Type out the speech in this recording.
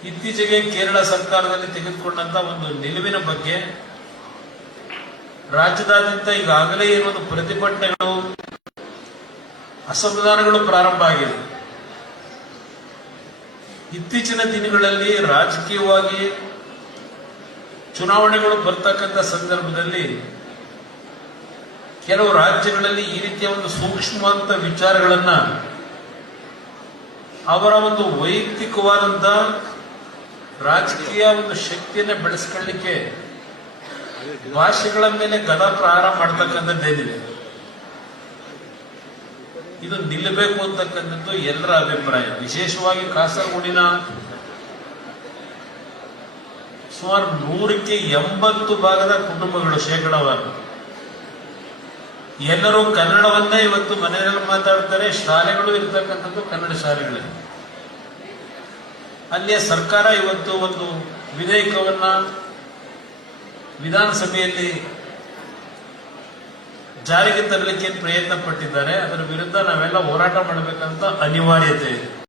ಇತ್ತೀಚೆಗೆ ಕೇರಳ ಸರ್ಕಾರದಲ್ಲಿ ತೆಗೆದುಕೊಂಡಂತ ಒಂದು ನಿಲುವಿನ ಬಗ್ಗೆ ರಾಜ್ಯದಾದ್ಯಂತ ಈಗಾಗಲೇ ಒಂದು ಪ್ರತಿಭಟನೆಗಳು, ಅಸಮಾಧಾನಗಳು ಪ್ರಾರಂಭ ಆಗಿದೆ. ಇತ್ತೀಚಿನ ದಿನಗಳಲ್ಲಿ ರಾಜಕೀಯವಾಗಿ ಚುನಾವಣೆಗಳು ಬರ್ತಕ್ಕಂಥ ಸಂದರ್ಭದಲ್ಲಿ ಕೆಲವು ರಾಜ್ಯಗಳಲ್ಲಿ ಈ ರೀತಿಯ ಒಂದು ಸೂಕ್ಷ್ಮವಾದ ವಿಚಾರಗಳನ್ನ ಅವರ ಒಂದು ವೈಯಕ್ತಿಕವಾದಂತ ರಾಜಕೀಯ ಒಂದು ಶಕ್ತಿಯನ್ನ ಬೆಳೆಸ್ಕೊಳ್ಳಿಕ್ಕೆ ಭಾಷೆಗಳ ಮೇಲೆ ಗದಾ ಪ್ರಹಾರ ಮಾಡ್ತಕ್ಕಂಥದ್ದೇನಿದೆ, ಇದು ನಿಲ್ಲಬೇಕು ಅಂತಕ್ಕಂಥದ್ದು ಎಲ್ಲರ ಅಭಿಪ್ರಾಯ. ವಿಶೇಷವಾಗಿ ಕಾಸರಗೋಡಿನ ಸುಮಾರು 100ಕ್ಕೆ 80 ಭಾಗದ ಕುಟುಂಬಗಳು ಶೇಕಡವಾರು ಎಲ್ಲರೂ ಕನ್ನಡವನ್ನೇ ಇವತ್ತು ಮನೆಯಲ್ಲಿ ಮಾತಾಡ್ತಾರೆ. ಶಾಲೆಗಳು ಇರ್ತಕ್ಕಂಥದ್ದು ಕನ್ನಡ ಶಾಲೆಗಳೇ. ಅಲ್ಲಿಯ ಸರ್ಕಾರ ಇವತ್ತು ಒಂದು ವಿಧೇಯಕವನ್ನ ವಿಧಾನಸಭೆಯಲ್ಲಿ ಜಾರಿಗೆ ತರಲಿಕ್ಕೆ ಪ್ರಯತ್ನ ಪಟ್ಟಿದ್ದಾರೆ. ಅದರ ವಿರುದ್ಧ ನಾವೆಲ್ಲ ಹೋರಾಟ ಮಾಡಬೇಕಂತ ಅನಿವಾರ್ಯತೆ ಇದೆ.